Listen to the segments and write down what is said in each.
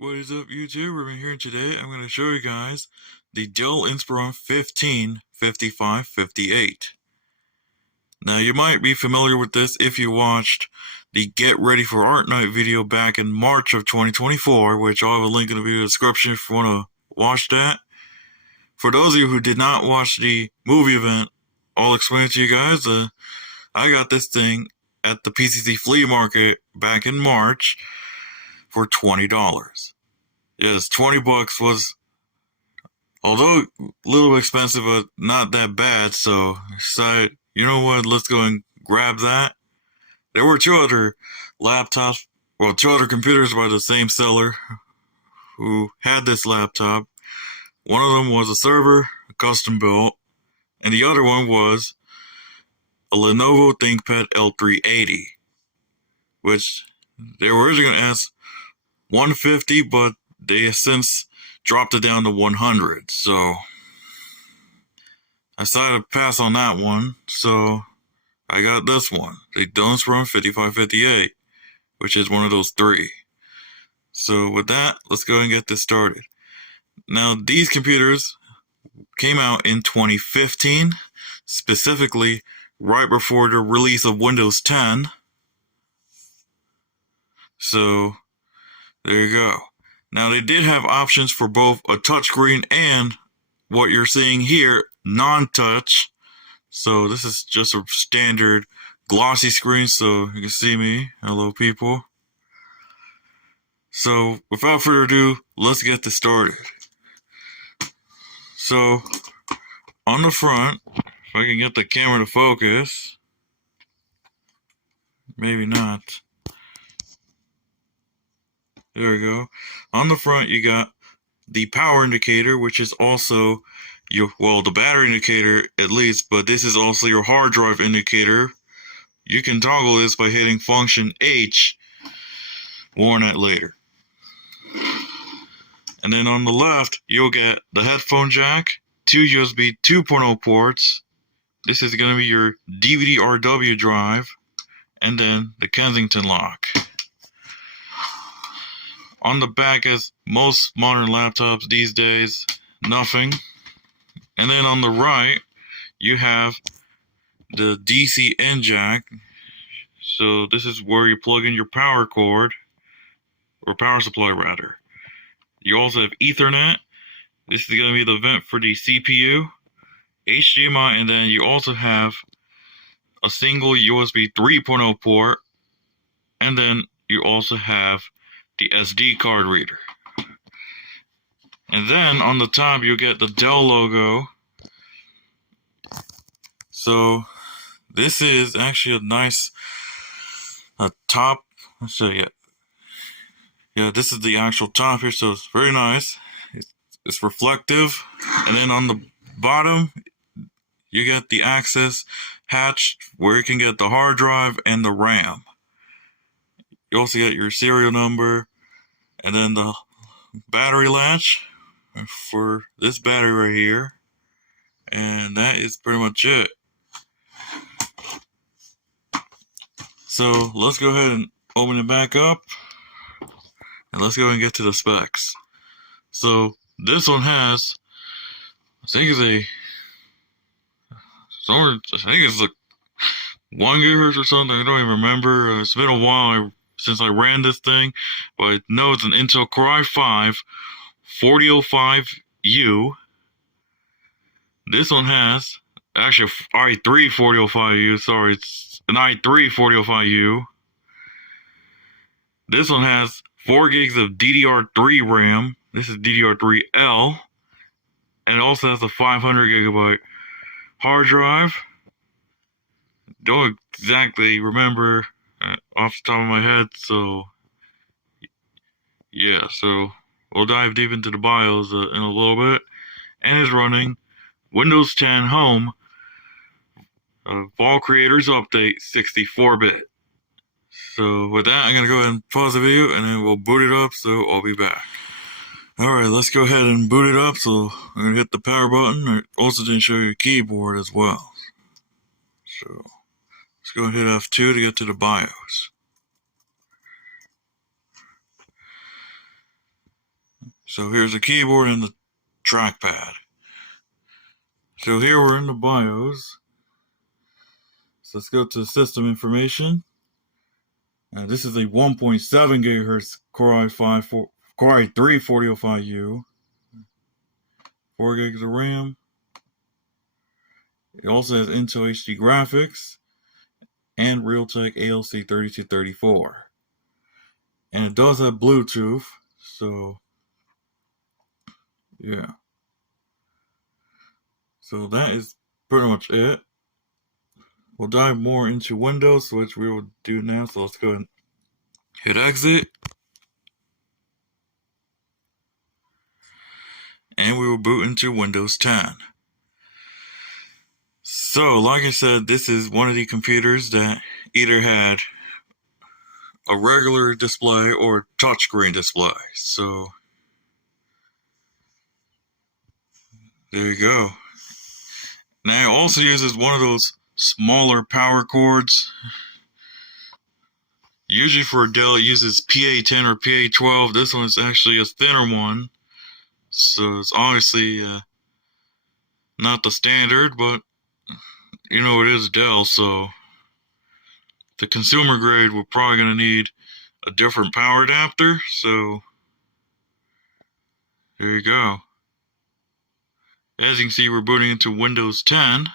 What is up, YouTube? We're here today. I'm going to show you guys the Dell Inspiron 155558. Now, you might be familiar with this if you watched the Get Ready for Art Night video back in March of 2024, which I'll have a link in the video description if you want to watch that. For those of you who did not watch the movie event, I'll explain it to you guys. I got this thing at the PCC Flea Market back in March for $20. Yes, $20 was, although a little expensive, but not that bad, so I decided, you know what, let's go and grab that. There were two other laptops, well, two other computers by the same seller who had this laptop. One of them was a server, a custom built, and the other one was a Lenovo ThinkPad L380, which they were originally going to ask $150, but they have since dropped it down to $100. So I decided to pass on that one. So I got this one, the Dell Inspiron 5558, which is one of those three. So with that, let's go and get this started. Now, these computers came out in 2015, specifically right before the release of Windows 10. So there you go. Now, they did have options for both a touchscreen and what you're seeing here, non-touch. So this is just a standard glossy screen, so you can see me. Hello, people. So without further ado, let's get this started. So on the front, if I can get the camera to focus, maybe not. There we go. On the front, you got the power indicator, which is also your, well, the battery indicator at least, but this is also your hard drive indicator. You can toggle this by hitting function H. More on that later. And then on the left, you'll get the headphone jack, two USB 2.0 ports. This is going to be your DVD-RW drive, and then the Kensington lock. On the back, as most modern laptops these days, nothing. And then on the right, you have the DC in jack. So this is where you plug in your power cord, or power supply rather. You also have Ethernet. This is going to be the vent for the CPU, HDMI, and then you also have a single USB 3.0 port, and then you also have the SD card reader. And then on the top you get the Dell logo. So this is actually a nice top. Let's show you. Yeah, this is the actual top here, so it's very nice. It's reflective. And then on the bottom you get the access hatch where you can get the hard drive and the RAM. You also get your serial number, and then the battery latch for this battery right here. And that is pretty much it. So let's go ahead and open it back up, and let's go and get to the specs. So this one has, I think it's like 1 gigahertz or something. I don't even remember. It's been a while since I ran this thing, but I know it's an Intel Core i5 4005U. This one has actually i3 4005U. Sorry, it's an i3 4005U. This one has 4 gigs of DDR3 RAM. This is DDR3L, and it also has a 500 gigabyte hard drive. Don't exactly remember off the top of my head, so yeah, so we'll dive deep into the BIOS in a little bit. And it's running Windows 10 Home Fall Creators Update 64-bit. So with that, I'm going to go ahead and pause the video, and then we'll boot it up, so I'll be back. Alright, let's go ahead and boot it up. So I'm going to hit the power button. I also didn't show you a keyboard as well. So let's go and hit F2 to get to the BIOS. So here's the keyboard and the trackpad. So here we're in the BIOS. So let's go to system information. This is a 1.7 gigahertz Core i3 4005U, 4 gigs of RAM. It also has Intel HD graphics and Realtek ALC 3234. And it does have Bluetooth, so yeah. So that is pretty much it. We'll dive more into Windows, which we will do now. So let's go ahead and hit exit. And we will boot into Windows 10. So, like I said, this is one of the computers that either had a regular display or touchscreen display. So, there you go. Now, it also uses one of those smaller power cords. Usually for a Dell, it uses PA10 or PA12. This one is actually a thinner one. So, it's obviously not the standard, but you know, it is Dell, so the consumer grade, we're probably going to need a different power adapter. So, there you go. As you can see, we're booting into Windows 10.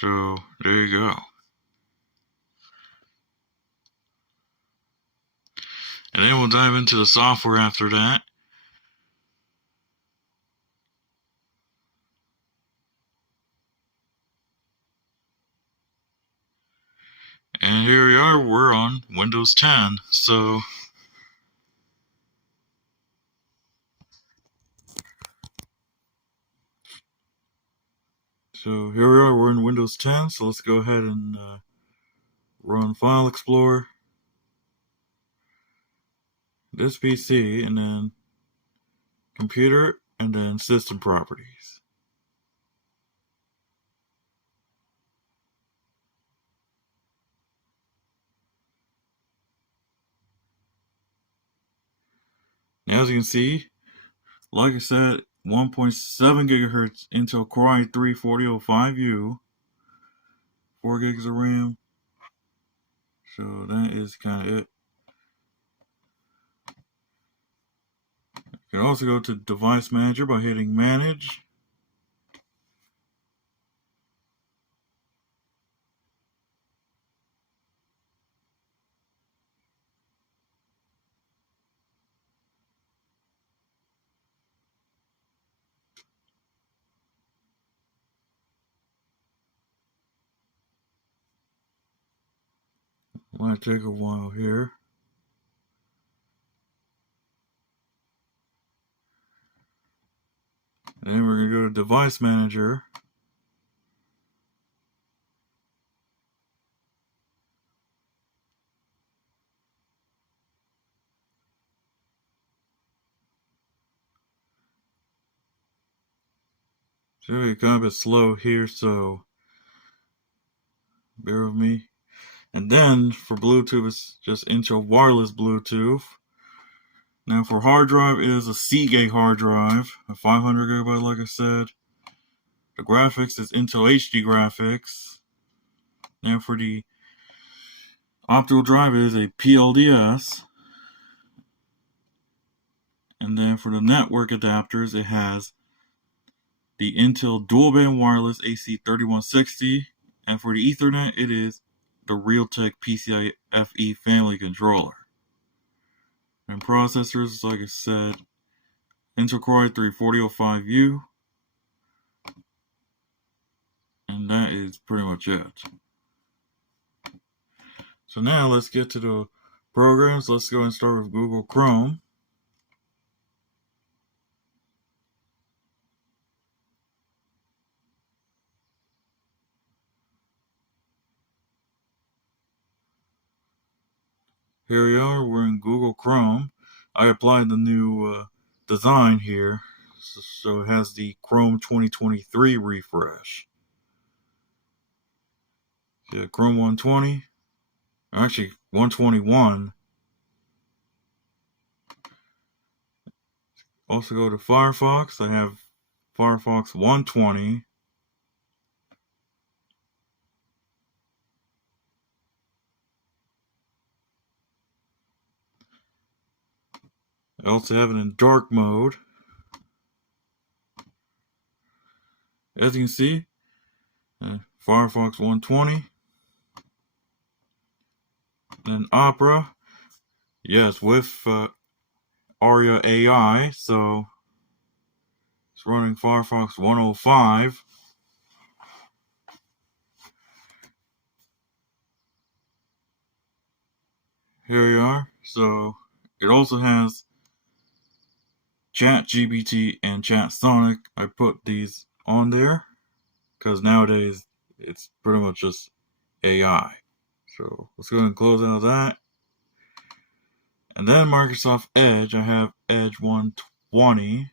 So, there you go. And then we'll dive into the software after that. And here we are, we're on Windows 10. So here we are, we're in Windows 10. So let's go ahead and run File Explorer, this PC, and then Computer, and then System Properties. Now, as you can see, like I said, 1.7 gigahertz Intel Core i3 4005U, 4 gigs of RAM. So that is kind of it. You can also go to Device Manager by hitting Manage. Might take a while here. And then we're going to go to Device Manager. So it's kind of a bit slow here, so bear with me. And then for Bluetooth, it's just Intel wireless Bluetooth. Now for hard drive, it is a Seagate hard drive, a 500 gigabyte, like I said. The graphics is Intel HD graphics. Now for the optical drive, it is a PLDS. And then for the network adapters, it has the Intel dual band wireless AC3160. And for the Ethernet, it is the Realtek PCI FE family controller. And processors, like I said, Intel Core i3 4005U. And that is pretty much it. So now let's get to the programs. Let's go and start with Google Chrome. here we are, we're in Google Chrome. I applied the new design here, so it has the Chrome 2023 refresh. Yeah, Chrome 120, actually 121. Also go to Firefox, I have Firefox 120. I also have it in dark mode. As you can see, Firefox 120. And Opera, yes, with Aria AI, so it's running Firefox 105. Here we are. So it also has ChatGPT and ChatSonic. I put these on there because nowadays it's pretty much just AI. So let's go ahead and close out of that. And then Microsoft Edge, I have Edge 120.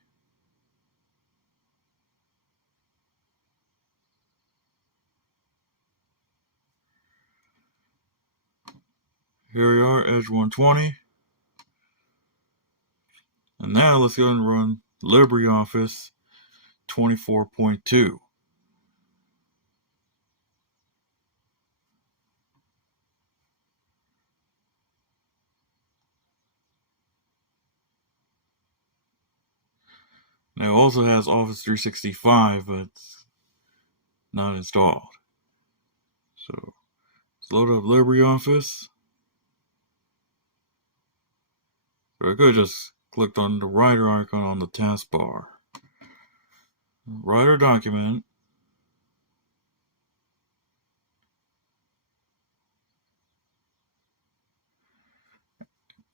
Here we are, Edge 120. And now let's go ahead and run LibreOffice 24.2. Now it also has Office 365, but it's not installed. So let's load up LibreOffice. So I could have just clicked on the writer icon on the taskbar. Writer document.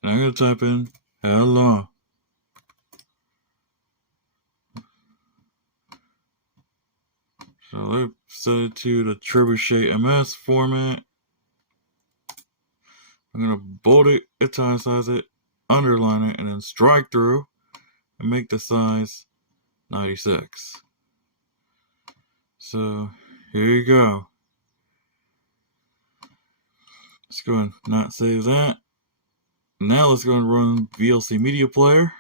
And I'm going to type in hello. So let's set it to the Trebuchet MS format. I'm going to bold it, italicize it, underline it, and then strike through and make the size 96. So here you go. Let's go and not save that. Now let's go and run VLC Media Player.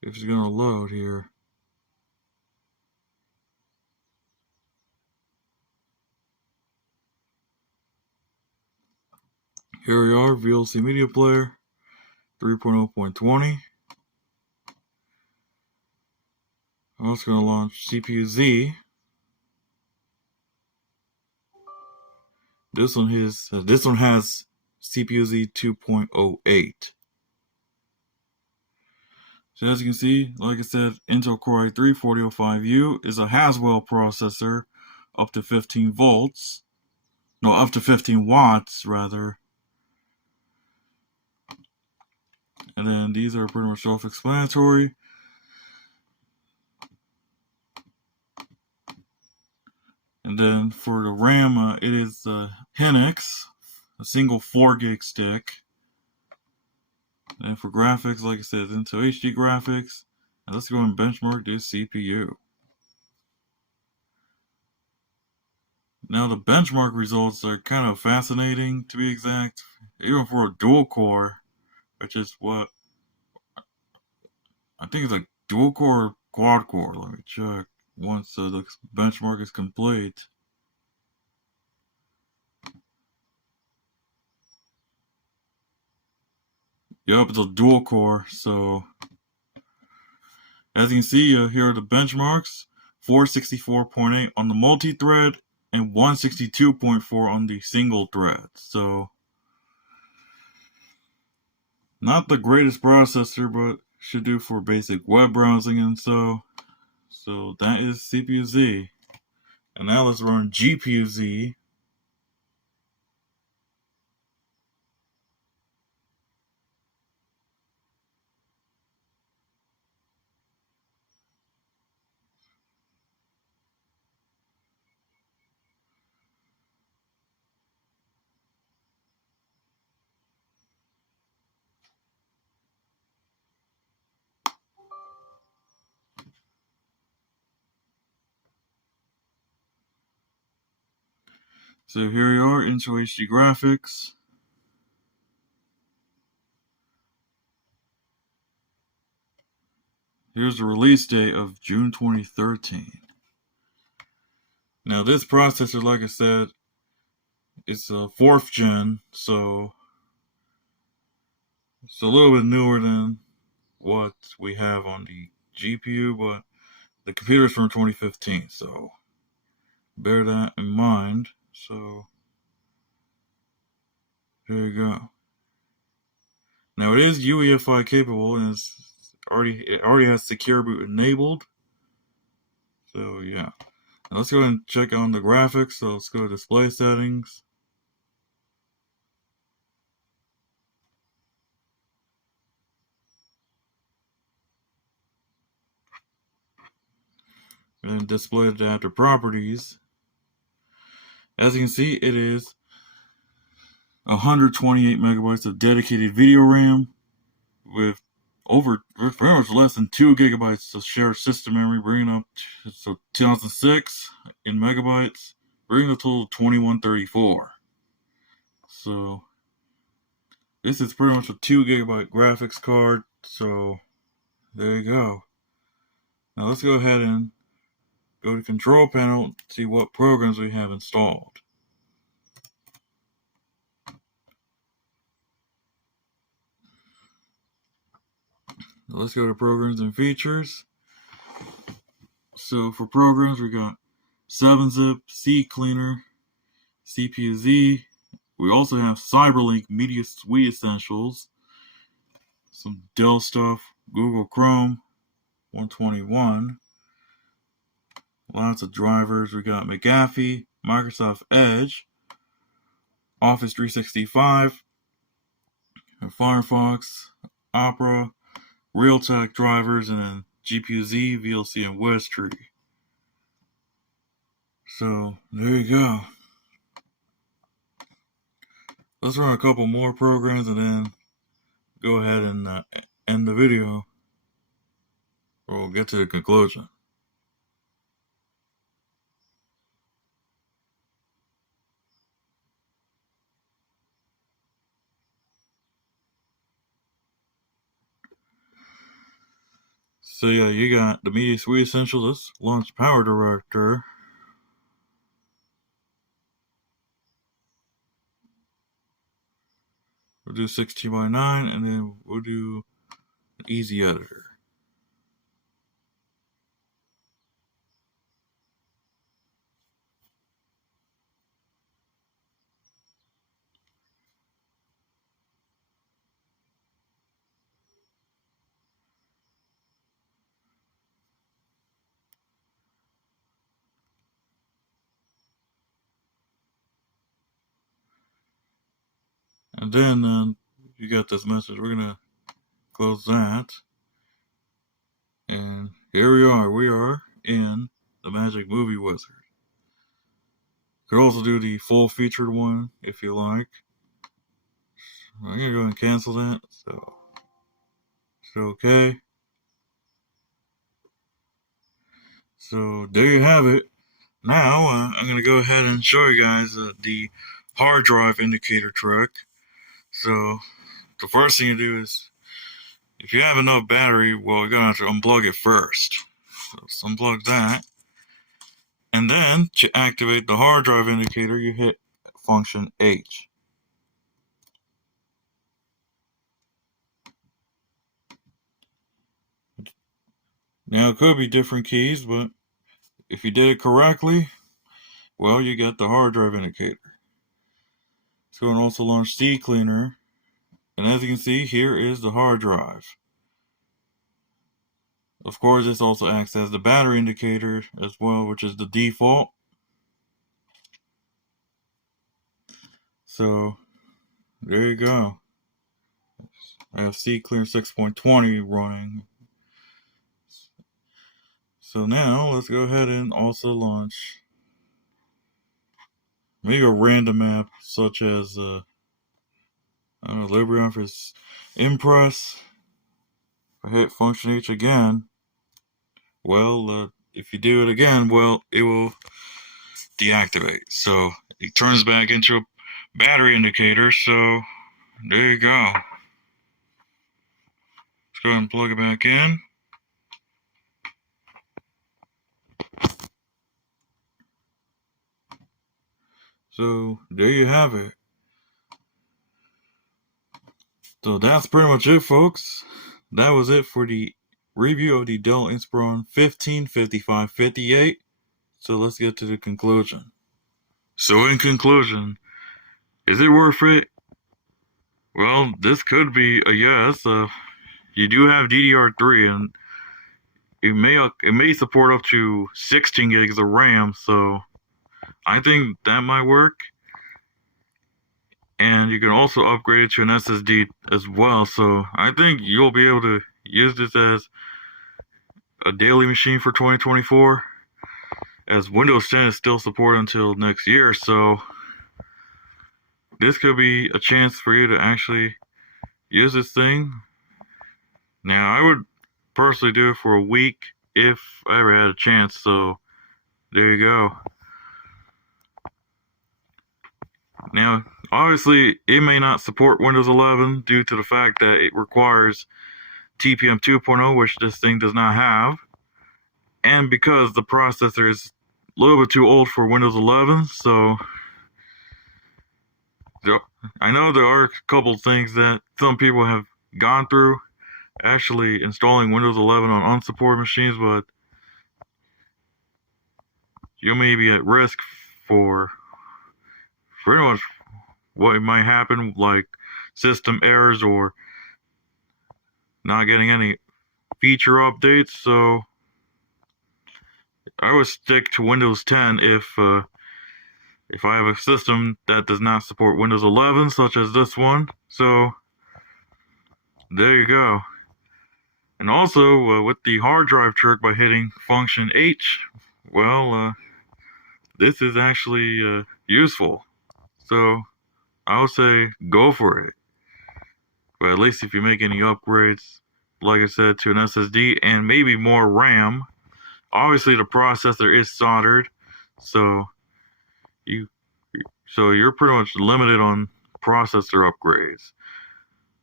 If it's going to load here. Here we are, VLC Media Player 3.0.20. I'm also going to launch CPU-Z. This one has CPU-Z 2.08. So as you can see, like I said, Intel Core i3 4005U is a Haswell processor, up to 15 volts. No, up to 15 watts, rather. And then these are pretty much self-explanatory. And then for the RAM, it is Hynix, a single 4 gig stick. And for graphics, like I said, Intel HD graphics. And let's go and benchmark this CPU. Now the benchmark results are kind of fascinating, to be exact, even for a dual core, which is what I think it's a dual core or quad core. Let me check once the benchmark is complete. Yep, it's a dual core. So as you can see, here are the benchmarks: 464.8 on the multi-thread and 162.4 on the single thread. So not the greatest processor, but should do for basic web browsing and so. So that is CPU-Z. And now let's run GPU-Z. So here we are, into HD graphics. Here's the release date of June 2013. Now this processor, like I said, it's a 4th gen, so it's a little bit newer than what we have on the GPU, but the computer's from 2015, so bear that in mind. So there you go. Now it is UEFI capable, and it already has secure boot enabled. So yeah. Now let's go ahead and check on the graphics. So let's go to display settings. And display adapter properties. As you can see, it is 128 megabytes of dedicated video RAM with pretty much less than 2 gigabytes of shared system memory, bringing up to 2006 in megabytes, bringing the total to 2134. So this is pretty much a 2 gigabyte graphics card. So there you go. Now let's go ahead and go to control panel and see what programs we have installed. Let's go to programs and features. So for programs, we got 7-Zip, CCleaner, CPU-Z. We also have CyberLink Media Suite Essentials, some Dell stuff, Google Chrome 121, lots of drivers. We got McAfee, Microsoft Edge, Office 365, Firefox, Opera, Realtek drivers, and then GPU-Z, VLC, and Westtree. So there you go. Let's run a couple more programs and then go ahead and end the video. We'll get to the conclusion. So yeah, you got the Media Suite Essentials. Let's launch Power Director. We'll do 16:9, and then we'll do an Easy Editor. And then you got this message. We're gonna close that. And here we are. We are in the Magic Movie Wizard. You could also do the full featured one if you like. I'm gonna go and cancel that. So it's okay. So there you have it. Now I'm gonna go ahead and show you guys the hard drive indicator trick. So the first thing you do is, if you have enough battery, well, you're gonna have to unplug it first. So let's unplug that. And then to activate the hard drive indicator, you hit function H. Now it could be different keys, but if you did it correctly, well, you get the hard drive indicator. Let's go and also launch CCleaner. And as you can see, here is the hard drive. Of course, this also acts as the battery indicator as well, which is the default. So there you go. I have C-Clear 6.20 running. So now let's go ahead and also launch maybe a random app such as I don't know, LibreOffice Impress. If I hit Function H again, well, if you do it again, well, it will deactivate. So it turns back into a battery indicator. So there you go. Let's go ahead and plug it back in. So there you have it. So that's pretty much it, folks. That was it for the review of the Dell Inspiron 155558. So let's get to the conclusion. So in conclusion, is it worth it? Well, this could be a yes. You do have DDR3, and it may support up to 16 gigs of RAM. So I think that might work. And you can also upgrade it to an SSD as well. So I think you'll be able to use this as a daily machine for 2024, as Windows 10 is still supported until next year. So this could be a chance for you to actually use this thing. Now, I would personally do it for a week if I ever had a chance. So there you go. Now, obviously, it may not support Windows 11 due to the fact that it requires TPM 2.0, which this thing does not have, and because the processor is a little bit too old for Windows 11. So I know there are a couple things that some people have gone through actually installing Windows 11 on unsupported machines, but you may be at risk for pretty much what might happen, like system errors or not getting any feature updates. So I would stick to Windows 10 if I have a system that does not support Windows 11, such as this one. So there you go. And also with the hard drive trick by hitting Function H, well, this is actually useful. So I would say go for it. But at least if you make any upgrades, like I said, to an SSD and maybe more RAM, obviously the processor is soldered, so you're pretty much limited on processor upgrades.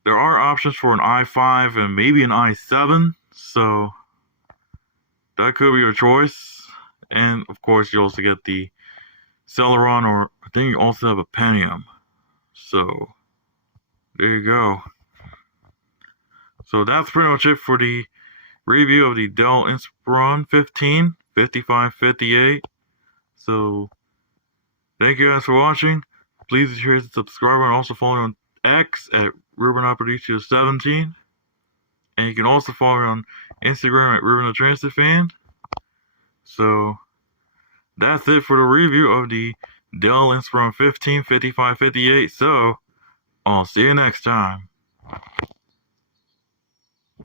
There are options for an i5 and maybe an i7, so that could be your choice. And of course, you also get the Celeron, or I think you also have a Pentium. So there you go. So that's pretty much it for the review of the Dell Inspiron 155558. So thank you guys for watching. Please be sure to subscribe and also follow me on X at RubenAparicio17. And you can also follow me on Instagram at RubenTheTransferFan. So that's it for the review of the Dell Inspiron 155558. So I'll see you next time.